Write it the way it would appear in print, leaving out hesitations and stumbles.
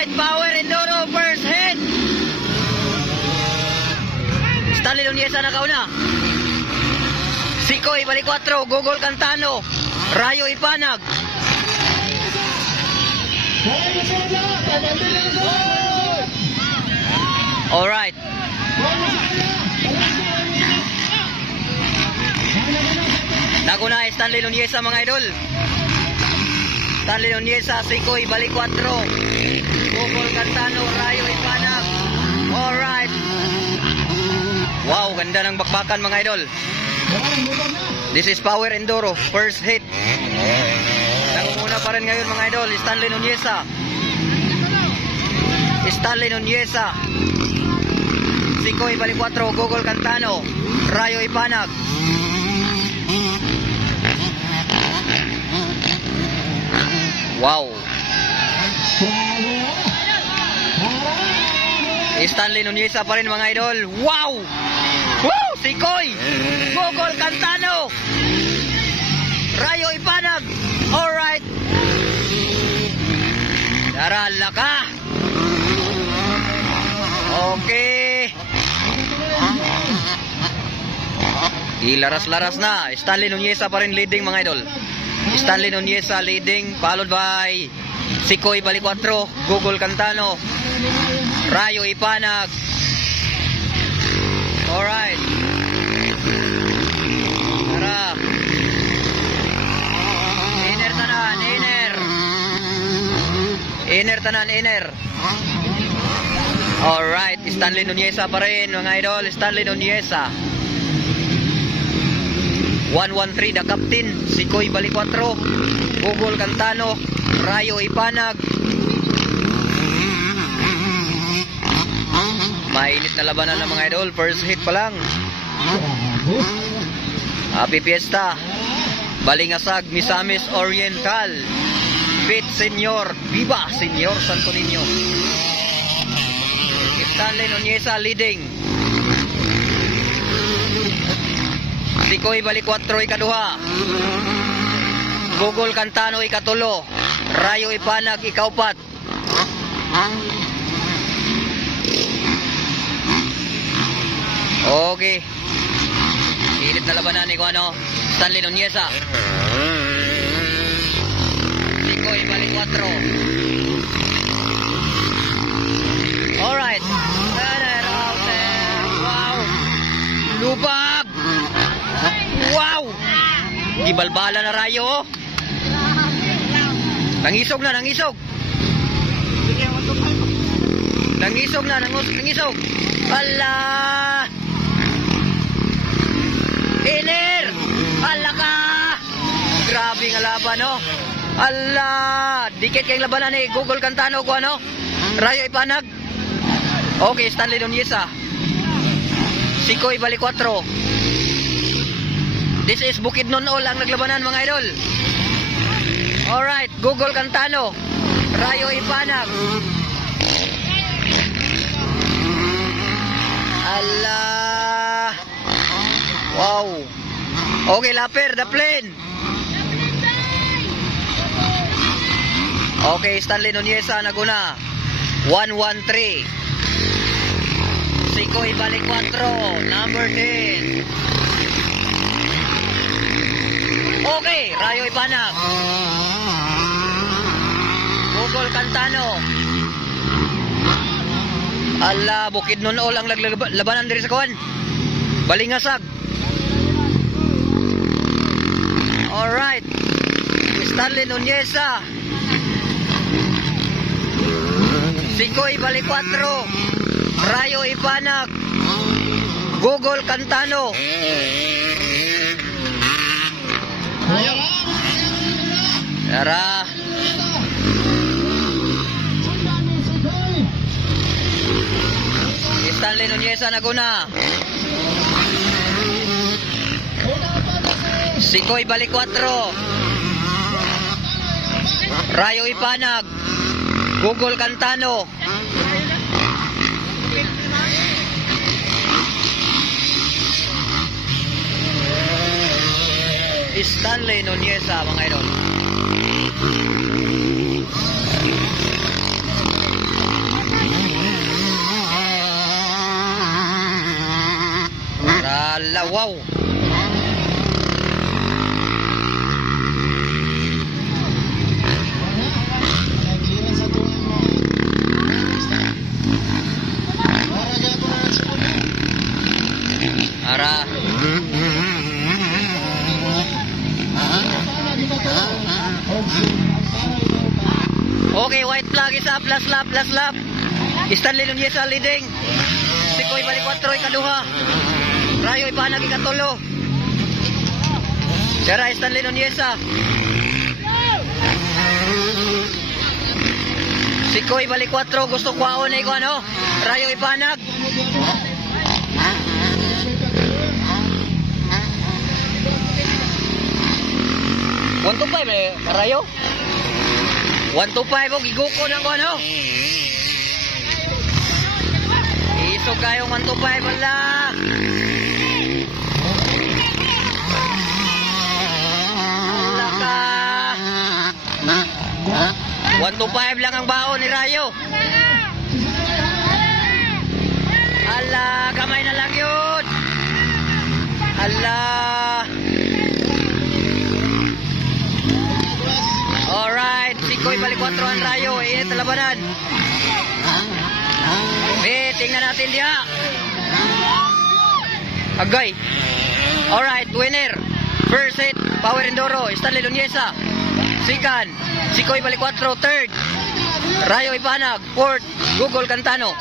Alright, Power Enduro first hit. Stanley Nuneza nakauna. Sikoy balik 4, Gogol Cantano, Rayo Ipanag. Alright. Naguna Stanley Nuneza mga idol. Stanley Nuneza, Sikoy balik 4, Gogol Cantano, Rayo Ipanag. Alright. Wow, ganda ng bakbakan mga idol. This is Power Enduro first hit. Nagumuna pa rin ngayon mga idol, Stanley Nuneza. Stanley Nuneza, Sikoy balik 4, Gogol Cantano, Rayo Ipanag. Wow. Stanley Nuneza pa rin mga idol. Wow. Woo! Sikoy, Gogol Cantano, Rayo Ipanag. Alright. Darala ka. Okay. Ilaras-laras na. Stanley Nuneza pa rin leading mga idol. Stanley Nuneza leading, followed by Sikoy balik 4, Gogol Cantano, Rayo Ipanag. Alright. Tara. Iner tanan, iner. Iner tanan, iner. Alright, Stanley Nuneza pa rin mga idol, Stanley Nuneza. 113 the captain, Sikoy balik 4, Gogol Cantano, Rayo Ipanag. Mainit na labanan ng mga idol, first hit pa lang. Happy Fiesta. Balingasag, Misamis Oriental, Pit Senyor, Viva Senyor Santo Niño. Stanley Nuneza leading. Sikoy balik 4 ikaduha, Gogol Cantano ikatulo, Rayo Ipanag ikaupat. Okay. Init na labanan ni ano, Stanley Nuneza. Sikoy balik 4. Alright. Wow. Lubag. Wow. Gibalbala na Rayo. Nangisog na, nangisog. Nangisog na, nangisog. Ala. Iner. Ala ka. Grabe nga laban, no? Ala. Dikit kayong labanan ni Gogol Cantano ko, ano? Rayo Ipanag. Okay, Stanley Nuneza. Sikoy balik 4. This is Bukidnon all ang naglabanan mga idol. Alright, Gogol Cantano, Rayo Ipanag. Allah. Wow. Okay, Laper, the plane. Okay, Stanley Nuneza naguna. 113. Sikoy balik 4, number 10. Okay, Rayo Ipanag. Gogol Cantano. Ala, Bukidnon all ang labanan diri sa kawan. Balingasag. Alright. Stanley Nuneza. Sikoy balik 4. Rayo Ipanag. Gogol Cantano. Tara. Stanley Nuneza naguna. Sikoy balik 4. Rayo Ipanag. Gogol Cantano. Stanley Nuneza mga idol. Ala, wow. Ara. Okay, white flag is up, last lap, last lap. Stanley Nuneza leading. Sikoy balik 4 ikaduha. Rayo Ipanag ikatulo. Sera Stanley Nuneza. Sikoy balik 4 gusto kwaon ay ko ano. Rayo Ipanag. One to five eh, Rayo. 1 to 5 og iguko nang ko ano. Iso kayo 1 to 5 wala. Wala ka. 1 to 5 lang ang baon ni Rayo. Ala, kamay na lang yun. Ala. Alright, Sikoy balik 4 ang Rayo. Init na labanan. Tingnan natin diha. Agay. Alright, winner. First hit, Power Enduro, Stanley Nuneza. Second, Sikoy balik 4. Third, Rayo Ipanag. Fourth, Google Cantano.